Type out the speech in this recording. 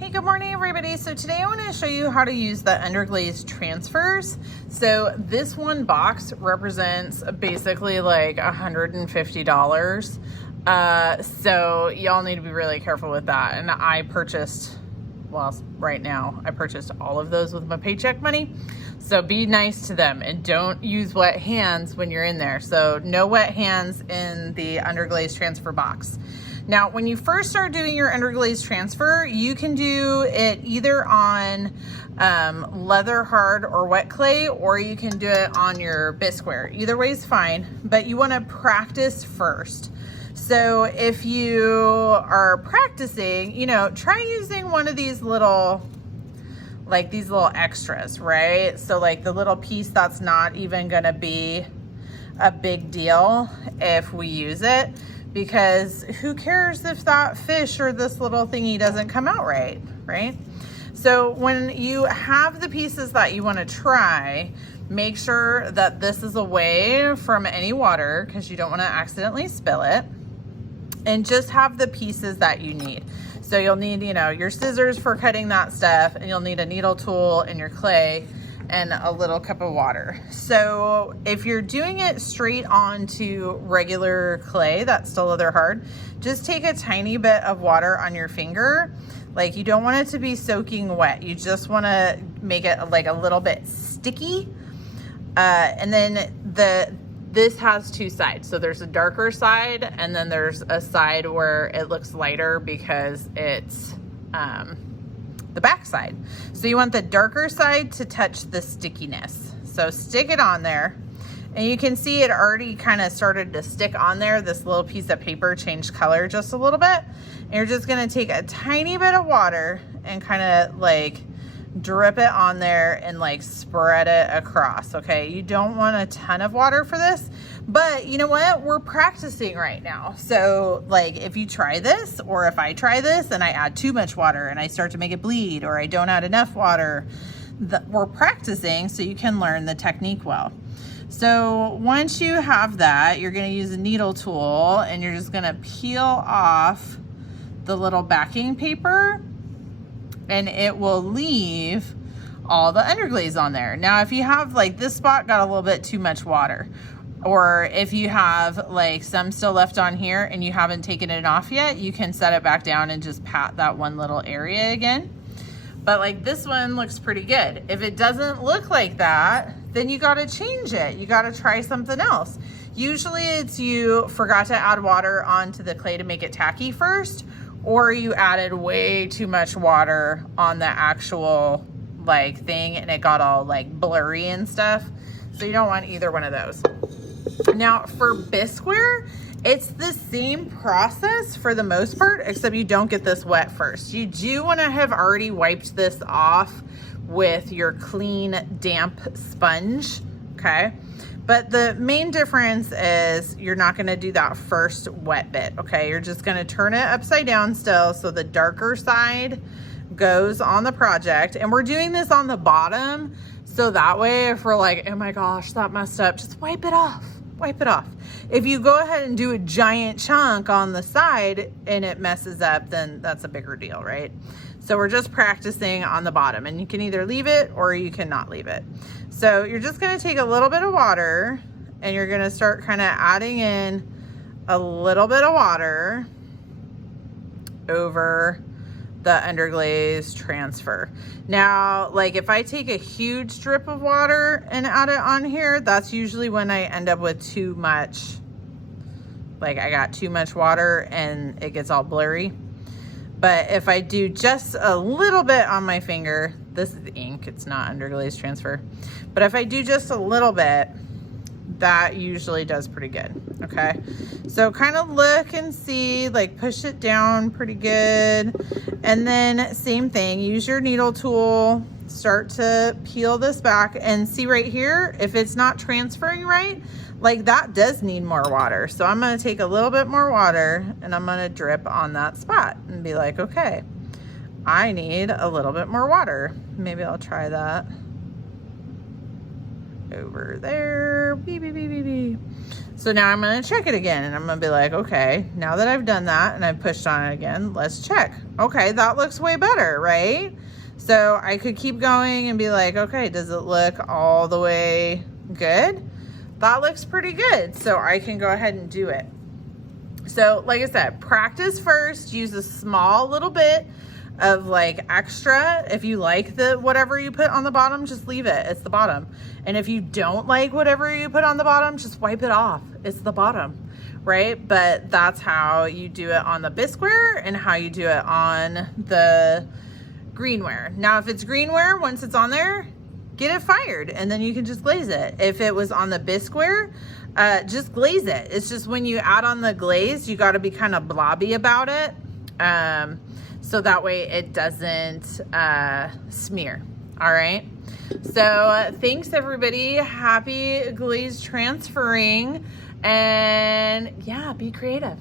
Hey, good morning everybody. So today I want to show you how to use the Underglaze Transfers. So this one box represents basically like $150. So y'all need to be really careful with that. And I purchased, well, right now I purchased all of those with my paycheck money. So be nice to them and don't use wet hands when you're in there. So no wet hands in the Underglaze Transfer box. Now, when you first start doing your Underglaze Transfer, you can do it either on leather hard or wet clay, or you can do it on your bisqueware. Either way is fine, but you want to practice first. So if you are practicing, you know, try using one of these little, like these little extras, right? So like the little piece that's not even going to be a big deal if we use it. Because who cares if that fish or this little thingy doesn't come out right? So when you have the pieces that you want to try, make sure that this is away from any water because you don't want to accidentally spill it. And just have the pieces that you need. So you'll need, you know, your scissors for cutting that stuff, and you'll need a needle tool and your clay and a little cup of water. So if you're doing it straight onto regular clay that's still leather hard, just take a tiny bit of water on your finger. Like, you don't want it to be soaking wet. You just want to make it like a little bit sticky. And then this has two sides. So there's a darker side, and then there's a side where it looks lighter because it's the back side. So you want the darker side to touch the stickiness. So stick it on there, and you can see it already kind of started to stick on there. This little piece of paper changed color just a little bit. And you're just gonna take a tiny bit of water and kind of like drip it on there and like spread it across. Okay, you don't want a ton of water for this, but you know what, we're practicing right now. So like if you try this, or if I try this and I add too much water and I start to make it bleed, or I don't add enough water, we're practicing so you can learn the technique well. So once you have that, you're going to use a needle tool and you're just going to peel off the little backing paper, and it will leave all the underglaze on there. Now, if you have like this spot got a little bit too much water, or if you have like some still left on here and you haven't taken it off yet, you can set it back down and just pat that one little area again. But like this one looks pretty good. If it doesn't look like that, then you gotta change it. You gotta try something else. Usually it's you forgot to add water onto the clay to make it tacky first, or you added way too much water on the actual like thing and it got all like blurry and stuff. So you don't want either one of those. Now for bisqueware, it's the same process for the most part, except you don't get this wet first. You do want to have already wiped this off with your clean, damp sponge, okay? But the main difference is you're not gonna do that first wet bit, okay? You're just gonna turn it upside down still, so the darker side goes on the project. And we're doing this on the bottom, so that way if we're like, oh my gosh, that messed up, just wipe it off, wipe it off. If you go ahead and do a giant chunk on the side and it messes up, then that's a bigger deal, right? So we're just practicing on the bottom, and you can either leave it or you can not leave it. So you're just gonna take a little bit of water and you're gonna start kind of adding in a little bit of water over the Underglaze Transfer. Now, like if I take a huge drip of water and add it on here, that's usually when I end up with too much, like I got too much water and it gets all blurry. But if I do just a little bit on my finger, this is ink, it's not Underglaze Transfer. But if I do just a little bit, that usually does pretty good, okay? So kind of look and see, like push it down pretty good. And then same thing, use your needle tool, start to peel this back and see right here, if it's not transferring right, like that does need more water. So I'm gonna take a little bit more water and I'm gonna drip on that spot and be like, okay, I need a little bit more water. Maybe I'll try that. over there. Beep, beep, beep, beep, beep. So now I'm gonna check it again, and I'm gonna be like, okay, now that I've done that and I've pushed on it again, let's check. Okay, that looks way better, right? So I could keep going and be like, okay, does it look all the way good? That looks pretty good, so I can go ahead and do it. So like I said, practice first, use a small little bit of like extra. If you like the whatever you put on the bottom, just leave it, it's the bottom. And if you don't like whatever you put on the bottom, just wipe it off, it's the bottom, right? But that's how you do it on the bisqueware and how you do it on the greenware. Now if it's greenware, once it's on there, get it fired and then you can just glaze it. If it was on the bisqueware, just glaze it. It's just when you add on the glaze, you got to be kind of blobby about it, so that way it doesn't smear. All right, so thanks everybody. Happy glaze transferring, and yeah, be creative.